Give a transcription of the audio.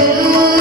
you.